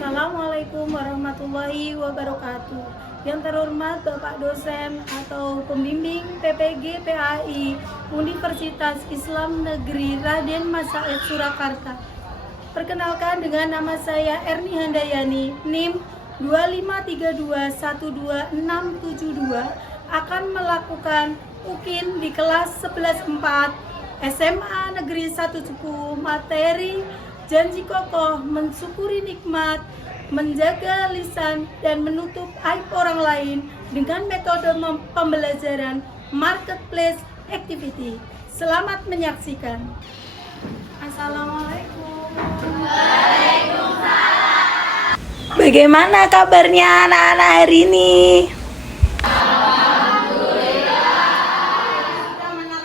Assalamualaikum warahmatullahi wabarakatuh. Yang terhormat Bapak dosen atau pembimbing PPG PAI Universitas Islam Negeri Raden Masaid Surakarta. Perkenalkan, dengan nama saya Erni Handayani, NIM 253212672, akan melakukan UKIN di kelas 11/4 SMA Negeri 1 Cepu, materi janji kokoh, mensyukuri nikmat, menjaga lisan, dan menutup aib orang lain dengan metode pembelajaran marketplace activity. Selamat menyaksikan. Assalamualaikum. Waalaikumsalam. Bagaimana kabarnya anak-anak hari ini?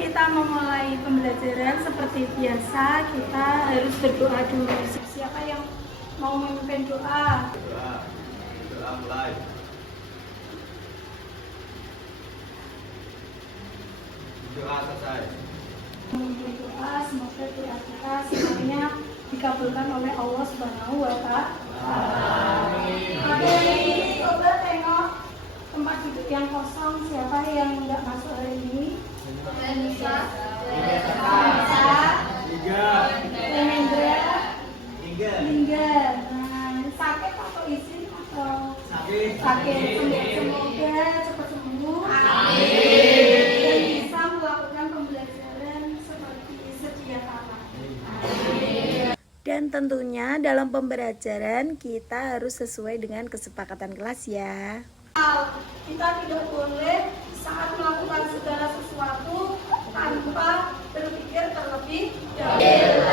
Kita memulai pembelajaran seperti biasa, kita harus berdoa dulu. Siapa yang mau memimpin doa? Doa mulai. Doa selesai. Berdoa semoga doa kita semuanya dikabulkan oleh Allah Subhanahu wa Ta'ala. Amin. Coba tengok tempat duduk yang kosong, siapa yang nggak masuk hari ini? Anissa, Lingga. Nah, sakit atau izin atau sakit? Semoga cepat sembuh. Amin. Dan bisa melakukan pembelajaran seperti sedia kala. Dan tentunya dalam pembelajaran kita harus sesuai dengan kesepakatan kelas ya. Kita tidak boleh saat melakukan segala sesuatu tanpa berpikir terlebih dahulu.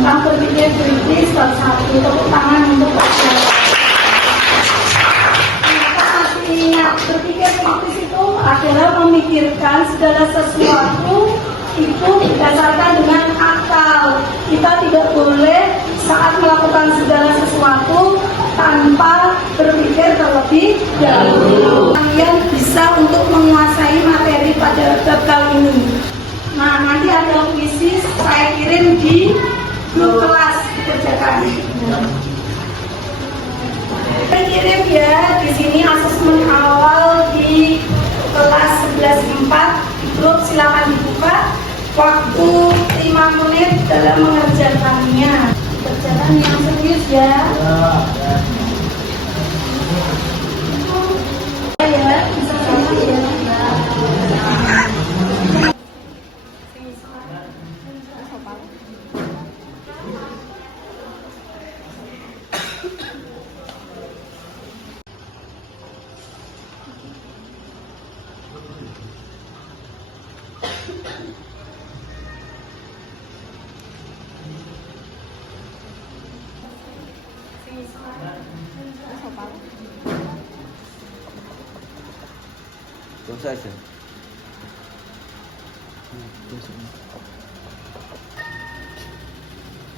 Tentang berpikir kritis, bab 1, tepuk tangan untuk pelajar. Kita masih ingat, berpikir kritis itu adalah memikirkan segala sesuatu itu berdasarkan dengan akal. Kita tidak boleh saat melakukan segala sesuatu tanpa berpikir terlebih dahulu. Kalian bisa untuk menguasai materi pada bab kali ini. Nah, nanti ada puisi saya kirim di grup kelas dikerjakan. Saya kirim ya, di sini asesmen awal di kelas 11/4 di grup, silakan dibuka. Waktu 5 menit dalam mengerjakannya. Kerjakan yang serius ya. Ya, bisa sama ya. Selesai sih.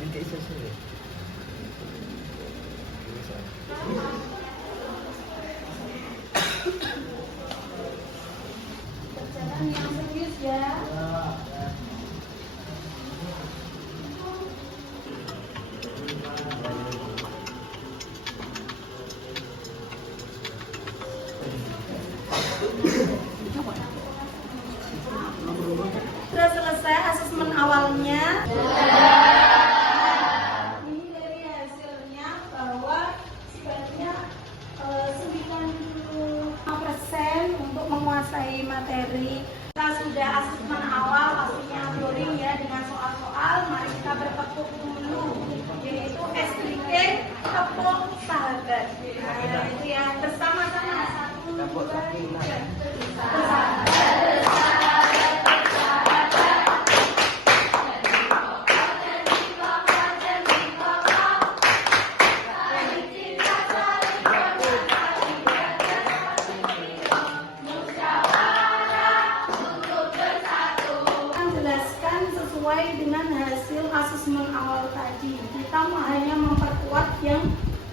Ini selesai. Kerjakan yang serius ya. Sudah selesai asesmen awalnya. Ini dari hasilnya bahwa sebanyak 95% untuk menguasai materi. Kita sudah asesmen awal, pastinya teori ya, dengan soal-soal. Mari kita bertepuk dulu, yaitu SPK tepuk sahabat. Nah, itu ya, bersama-sama. 1, 2, 3. Bersama.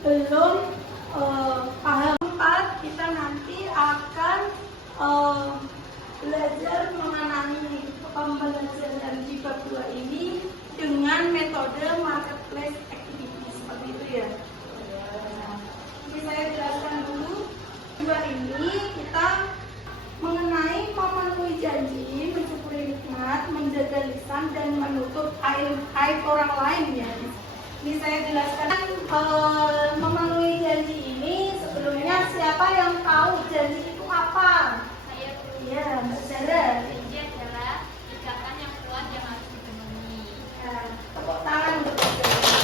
belum paham. Kita nanti akan belajar mengenai pembelajaran di bab 2 ini dengan metode marketplace activity seperti itu ya. Jadi saya jelaskan dulu. 2 ini kita mengenai memenuhi janji, mensyukuri nikmat, menjaga lisan dan menutup aib orang lain ya. Ini saya jelaskan memenuhi janji ini. Sebelumnya siapa yang tahu janji itu apa? Saya Iya, Mbak Zara. janji adalah ikatan yang kuat yang harus dipenuhi. Ya, tepuk tangan untuk Mbak Zara.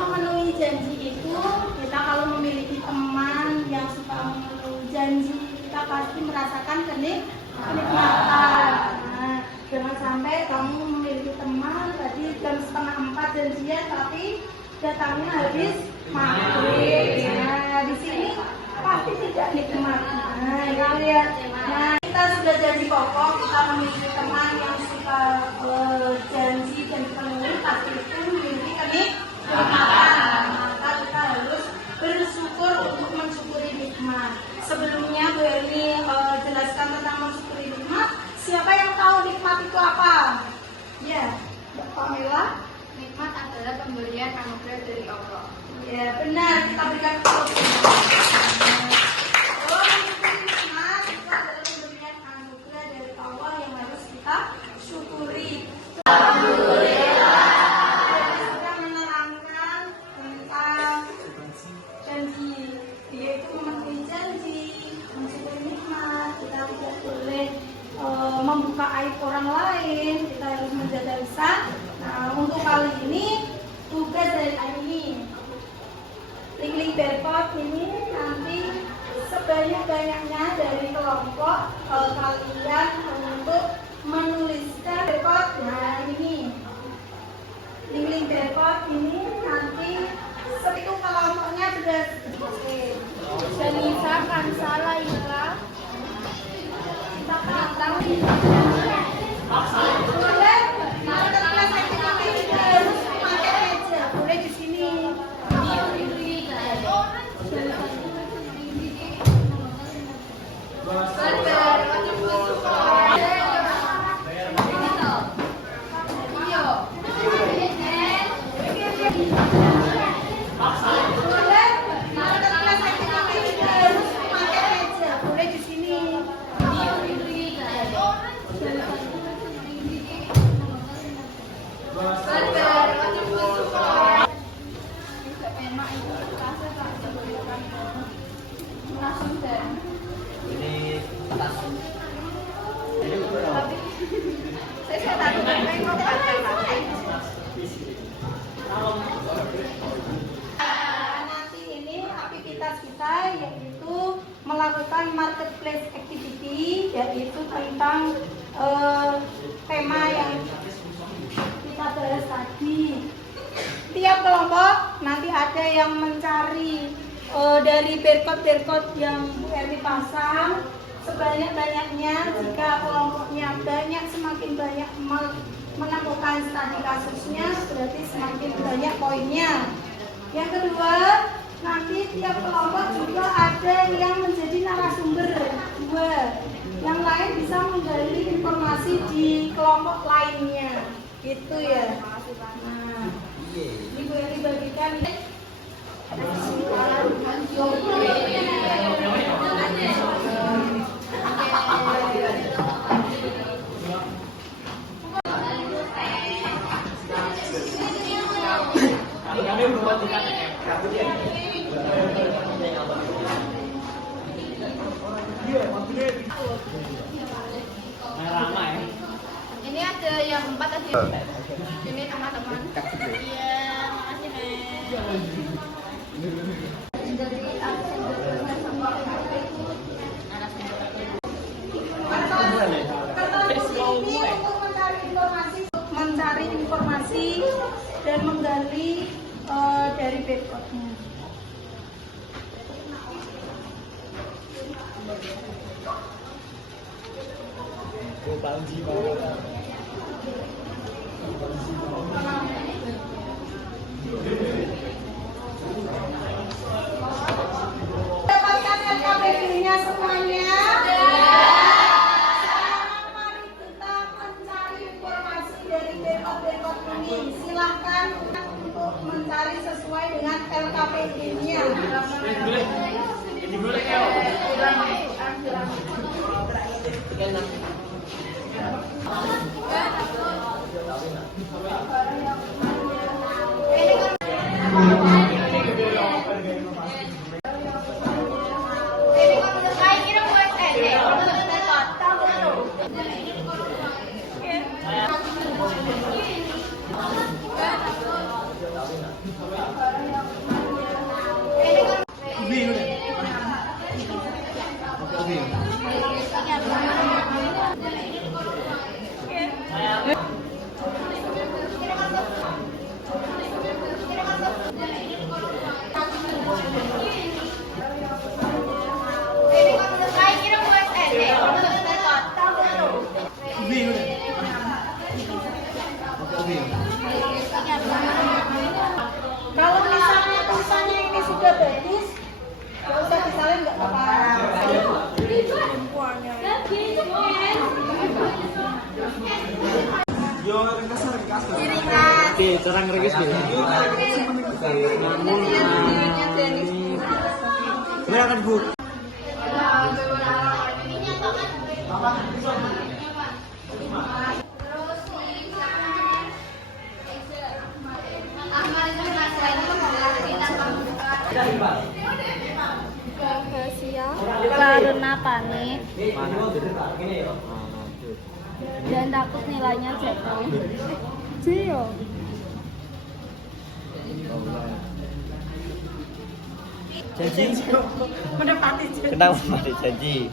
Memenuhi janji itu, kita kalau memiliki teman yang suka memenuhi janji, kita pasti merasakan kenikmatan. Nah, jangan sampai kamu memiliki teman tadi jam 3:30 janjian tapi datangnya habis maghrib. Nah, di sini pasti tidak nikmat. Nah, itu ya. Nah, kita sudah janji pokok, kita memiliki teman yang suka janji dan dipenuhi, pasti itu memiliki kenikmatan. Maka kita harus bersyukur untuk mensyukuri nikmat. Sebelumnya Bu Erni jelaskan tentang mensyukuri nikmat. Siapa yang tahu nikmat itu apa? Ya, Mbak Pamela. Nikmat adalah pemberian anugerah dari Allah. Ya, benar. Kita berikan oh, mensyukuri nikmat itu adalah pemberian anugerah dari Allah yang harus kita syukuri. Alhamdulillah. Kita menerangkan tentang janji, yaitu memenuhi janji, mensyukuri nikmat. Kita tidak boleh membuka aib orang lain. Kita harus menjaga lisan. Nah, untuk kali ini tugas dari hari ini link berpot ini nanti sebanyak-banyaknya dari kelompok kalian untuk menuliskan berpot. Nah, ini link berpot ini nanti itu kelompoknya sudah Janisa, Kansa, Laila, kita tahu boleh marketplace activity harus pakai meja, boleh di sini. Boleh marketplace activity harus pakai meja, boleh di sini. Ini tas. Ini Nanti ini aktivitas kita yaitu melakukan marketplace activity, yaitu tentang tema yang kita bahas tadi. Tiap kelompok nanti ada yang mencari dari berkot-berkot yang Bu Erni pasang sebanyak-banyaknya. Jika kelompoknya banyak, semakin banyak menemukan studi kasusnya, berarti semakin banyak poinnya. Yang kedua, nanti tiap kelompok juga ada yang menjadi narasumber dua. Yang lain bisa menggali informasi di kelompok lainnya, gitu ya. Nah, ini Bu Erni bagikan. Ini ada yang 4 tadi. Ini teman-teman. Iya, makasih Ini untuk mencari informasi dan menggali dari berikutnya. semuanya? Sekarang mari kita mencari informasi dari berikut ini. Silahkan untuk mencari sesuai dengan LKPD-nya. Kalau misalnya tulisannya ini sudah bagus, ya udah disalin nggak apa-apa. Oke, terang regis gitu. Berangkat Bu. Rahasia karena panik dan takut nilainya jatuh. Cio. Janji. Kenapa mati janji?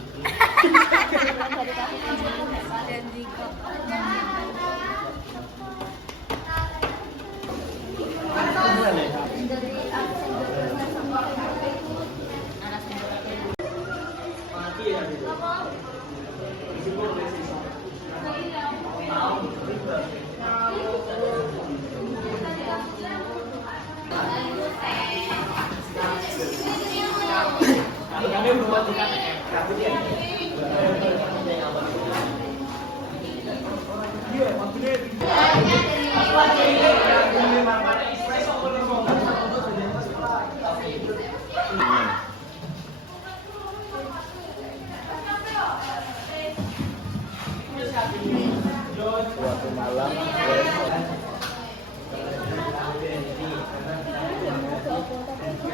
Suatu malam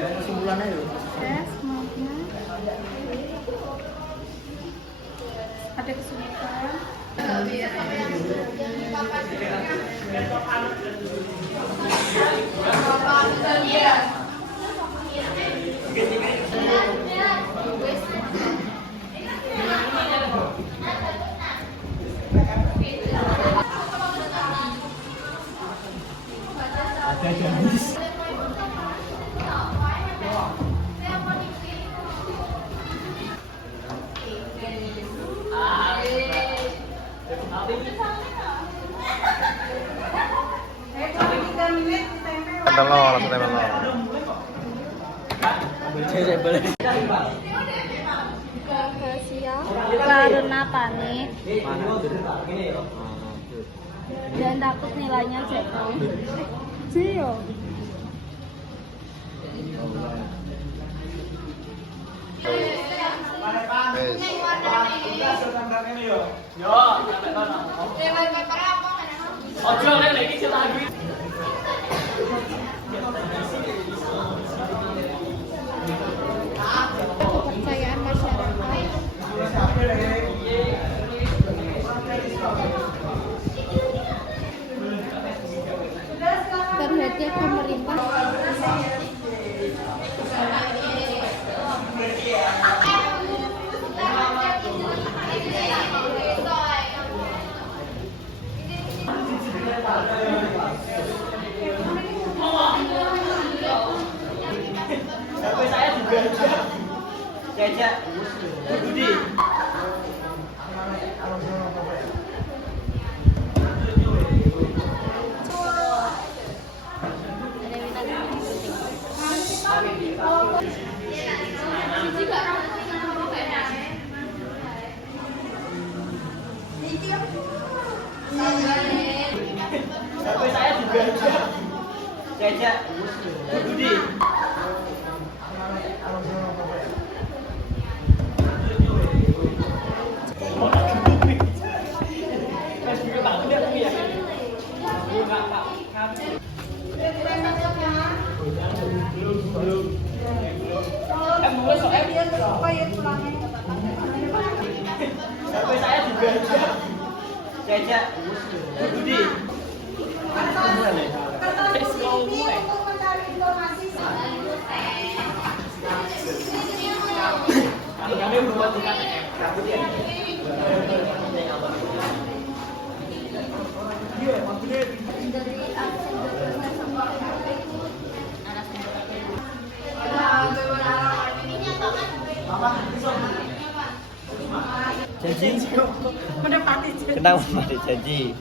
kesimpulannya yuk. Ada kesulitan. Ada janji. Tempel lo, langsung tempel lo. Rahasia karena panik dan takut nilainya jatuh. Cio. Kepercayaan masyarakat terhadap pemerintah. Sampai saya juga jajak Budi. juga aja. Caca, Budi. Sampai saya juga aja. Caca, Budi. Kami membuat KTM. Janji. Kenapa mati janji?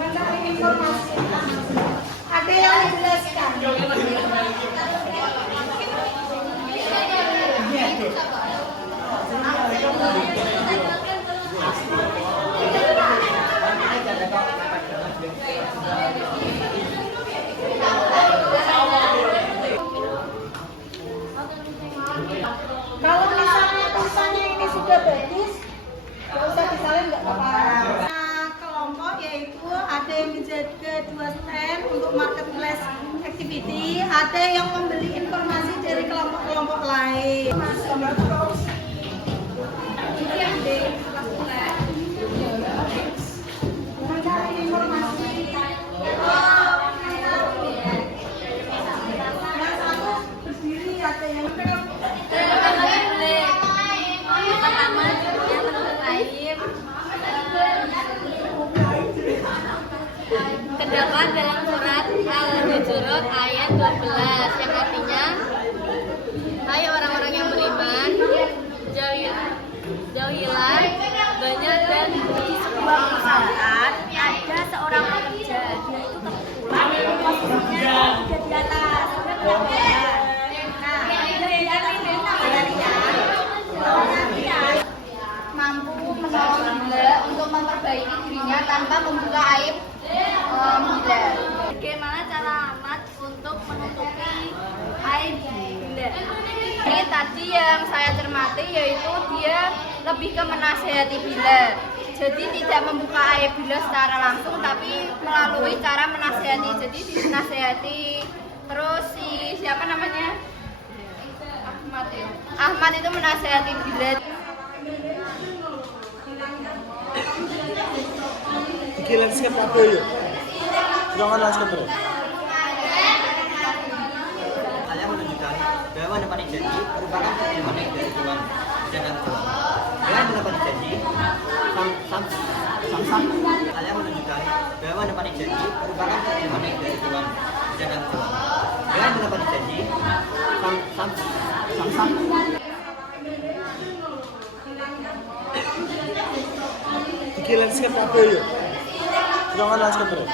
Mencari informasi. Ada yang dijelaskan. Kalau misalnya tulisannya ini sudah bagus, nggak usah disalin, nggak apa-apa. Nah, kelompok yaitu ada yang menjaga 2 stand untuk marketplace activity, ada yang membeli informasi dari kelompok-kelompok lain. Mencari informasi. Yang satu berdiri, ada yang Terdapat dalam surat Al-Hujurat ayat 12 yang artinya, hai orang-orang yang beriman, jauhilah banyak dan di sebuah perusahaan ada seorang pekerja, dia itu kebetulan posisinya tidak di atas, dia berada. Nah, dia mampu menolong gila untuk memperbaiki dirinya tanpa membuka aib gila. Bagaimana cara Ahmad untuk menutupi aib gila? Ini tadi yang saya cermati yaitu dia lebih ke menasehati Bila. Jadi tidak membuka aib Bila secara langsung, tapi melalui cara menasehati. Jadi dinasehati. Terus siapa namanya? Ahmad itu menasehati Bila. Landscape apa yuk? Jangan landscape terus. Kalian menunjukkan bahwa menepati janji merupakan perjuangan dari Tuhan dan Tuhan. Kalian menepati janji, kalian menunjukkan bahwa menepati janji merupakan perjuangan dari Tuhan dan Tuhan. Kalian menepati janji, landscape apa yuk? Jangan landscape terus.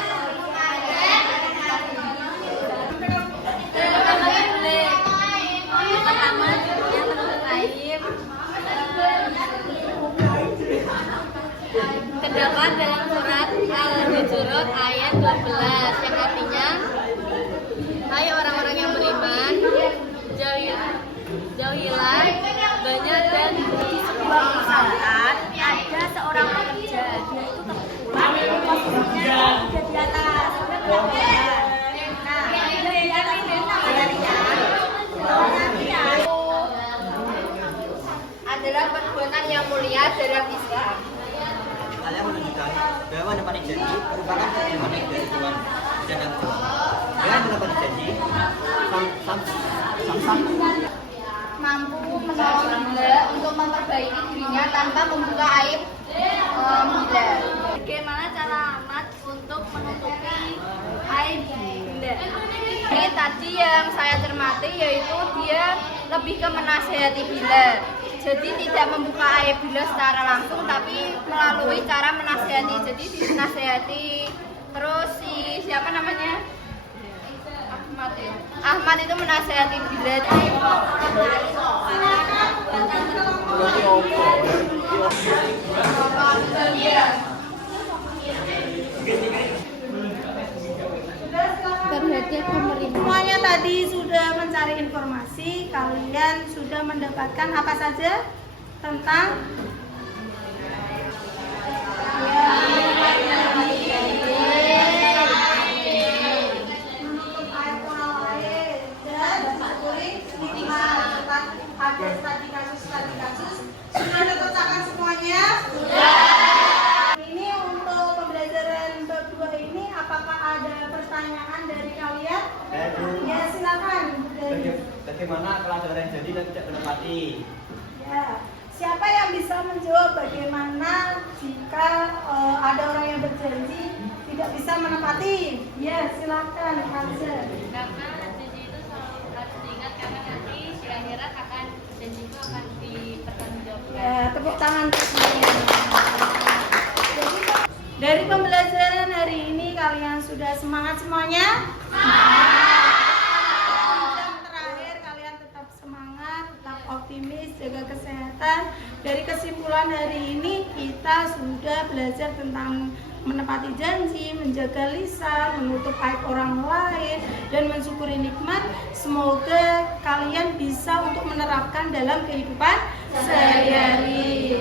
Terdapat dalam surat Al-Hujurat ayat 12 yang artinya, hai orang-orang yang beriman, jauhilah banyak dan di sebuah perusahaan ada seorang pekerja, dia itu kebetulan posisinya tidak di atas, dia berada. Adalah perbuatan yang mulia dalam Islam. Kalian menunjukkan bahwa menepati janji merupakan perjuangan dari Tuhan dan Tuhan. Kalian menepati janji, mampu menolong gila untuk memperbaiki dirinya tanpa membuka aib gila. Bagaimana cara Ahmad untuk menutupi aib gila? Ini tadi yang saya cermati yaitu dia lebih ke menasehati Bila. Jadi tidak membuka aib Bila secara langsung, tapi melalui cara menasehati. Jadi dinasehati. Terus siapa namanya? Ahmad ya. Ahmad itu menasehati Bilal. Terhadap pemerintah. Semuanya tadi sudah mencari informasi, kalian sudah mendapatkan apa saja tentang ada studi kasus sudah dipecahkan semuanya? Sudah. Ini untuk pembelajaran bab 2 ini apakah ada pertanyaan dari kalian? Ya silakan. Bagaimana kalau ada orang janji dan tidak menepati? Ya, siapa yang bisa menjawab bagaimana jika ada orang yang berjanji tidak bisa menepati? Ya silakan, Hamzah. Karena janji itu harus diingat karena nanti di akhirat akan janji itu akan dipertanggungjawabkan. Ya, tepuk tangan untuk semuanya. Jadi, dari pembelajaran hari ini kalian sudah semangat semuanya? Jam terakhir kalian tetap semangat, tetap optimis, jaga kesehatan. Dari kesimpulan hari ini kita sudah belajar tentang menepati janji, menjaga lisan, menutup aib orang lain, dan mensyukuri nikmat. Semoga kalian bisa untuk menerapkan dalam kehidupan sehari-hari.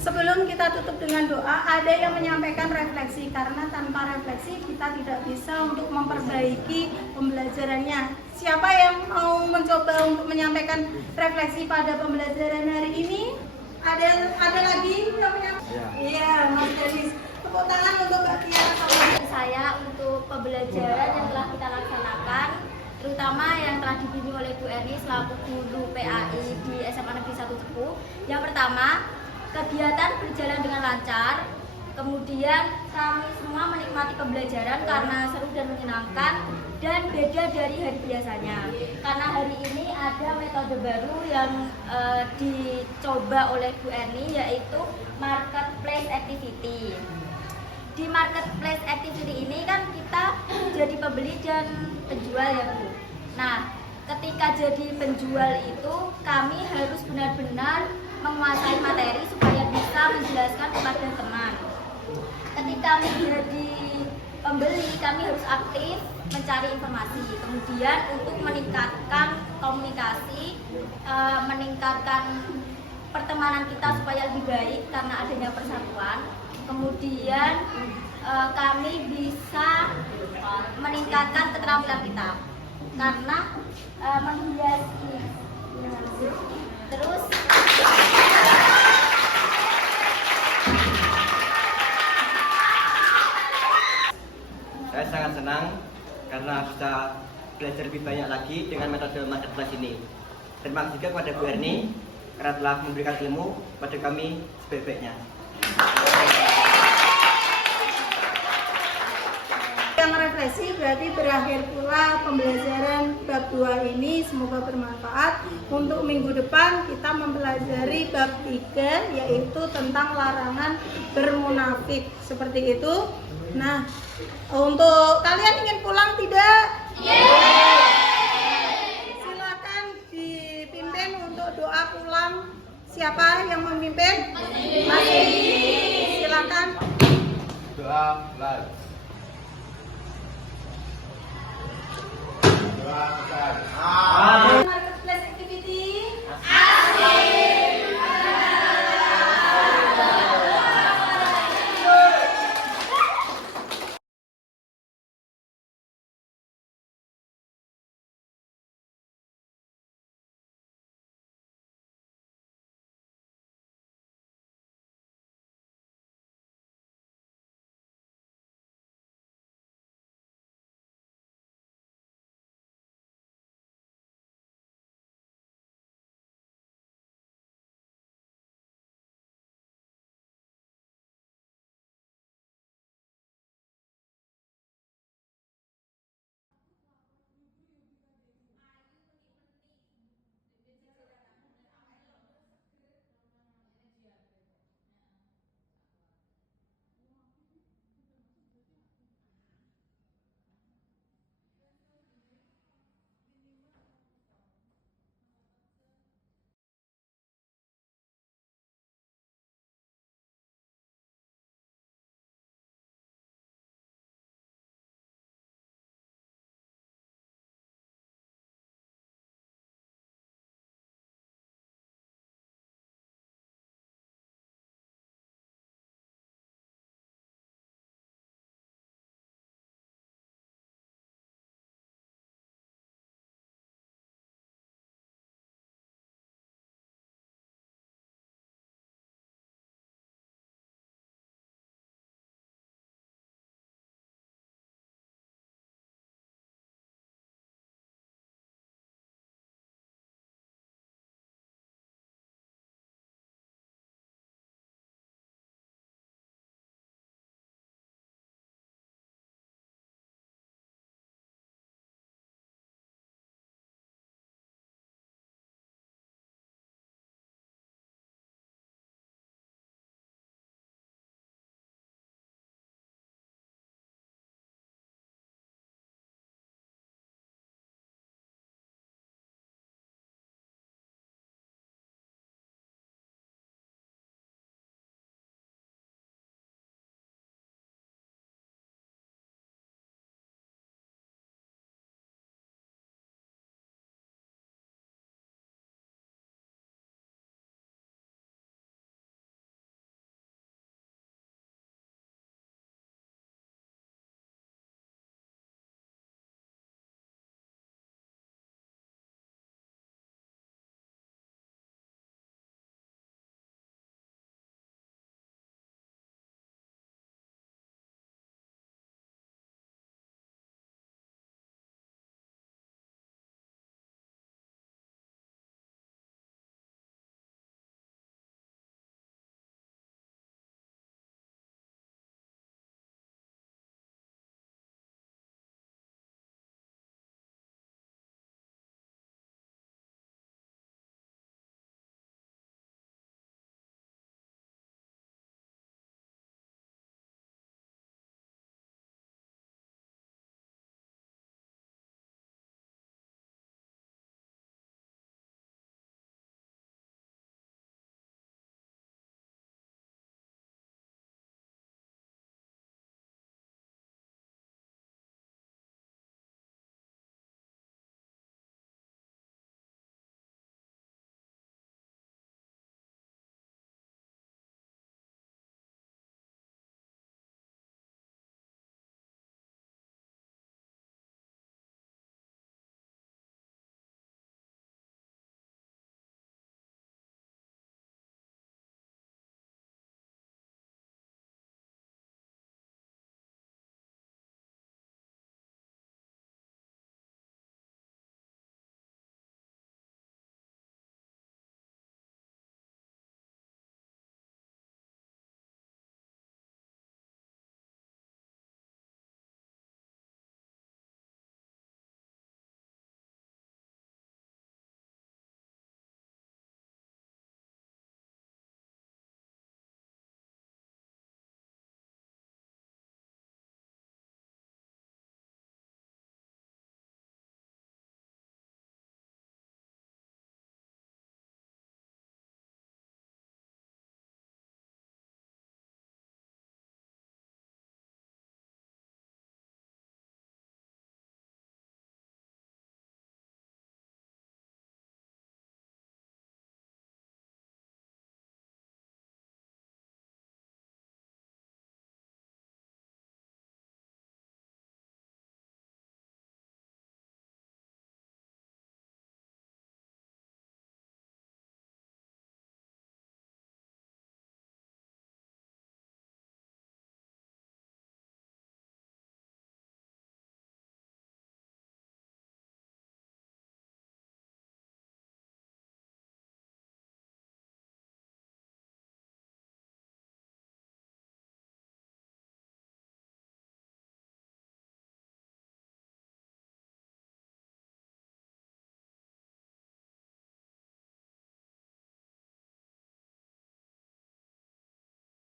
Sebelum kita tutup dengan doa, ada yang menyampaikan refleksi, karena tanpa refleksi kita tidak bisa untuk memperbaiki pembelajarannya. Siapa yang mau mencoba untuk menyampaikan refleksi pada pembelajaran hari ini? Ada lagi yang menyampaikan? Iya, Mas Denis. Tepuk tangan untuk Mbak Tiara. Saya untuk pembelajaran yang telah kita laksanakan, terutama yang telah dibimbing oleh Bu Erni selaku guru PAI di SMA Negeri 1 Cepu. Yang pertama, kegiatan berjalan dengan lancar. Kemudian kami semua menikmati pembelajaran karena seru dan menyenangkan dan beda dari hari biasanya. Karena hari ini ada metode baru yang dicoba oleh Bu Erni, yaitu marketplace activity. Di marketplace activity ini kan kita jadi pembeli dan penjual ya Bu. Nah, ketika jadi penjual itu kami harus benar-benar menguasai materi supaya bisa menjelaskan kepada teman. Ketika menjadi pembeli kami harus aktif mencari informasi. Kemudian untuk meningkatkan komunikasi, meningkatkan pertemanan kita supaya lebih baik karena adanya persatuan. Kemudian kami bisa meningkatkan keterampilan kita karena menghiasi. Terus Saya sangat senang karena bisa belajar lebih banyak lagi dengan metode marketplace ini. Terima kasih juga kepada Bu Erni karena telah memberikan ilmu pada kami sebaik-baiknya. Yang refleksi berarti berakhir pula pembelajaran bab 2 ini. Semoga bermanfaat. Untuk minggu depan kita mempelajari bab 3 yaitu tentang larangan bermunafik. Seperti itu. Nah, untuk kalian ingin pulang tidak? Silakan dipimpin untuk doa pulang. Siapa yang memimpin? Masih. Silakan. Doa live. Marketplace activity. Asik.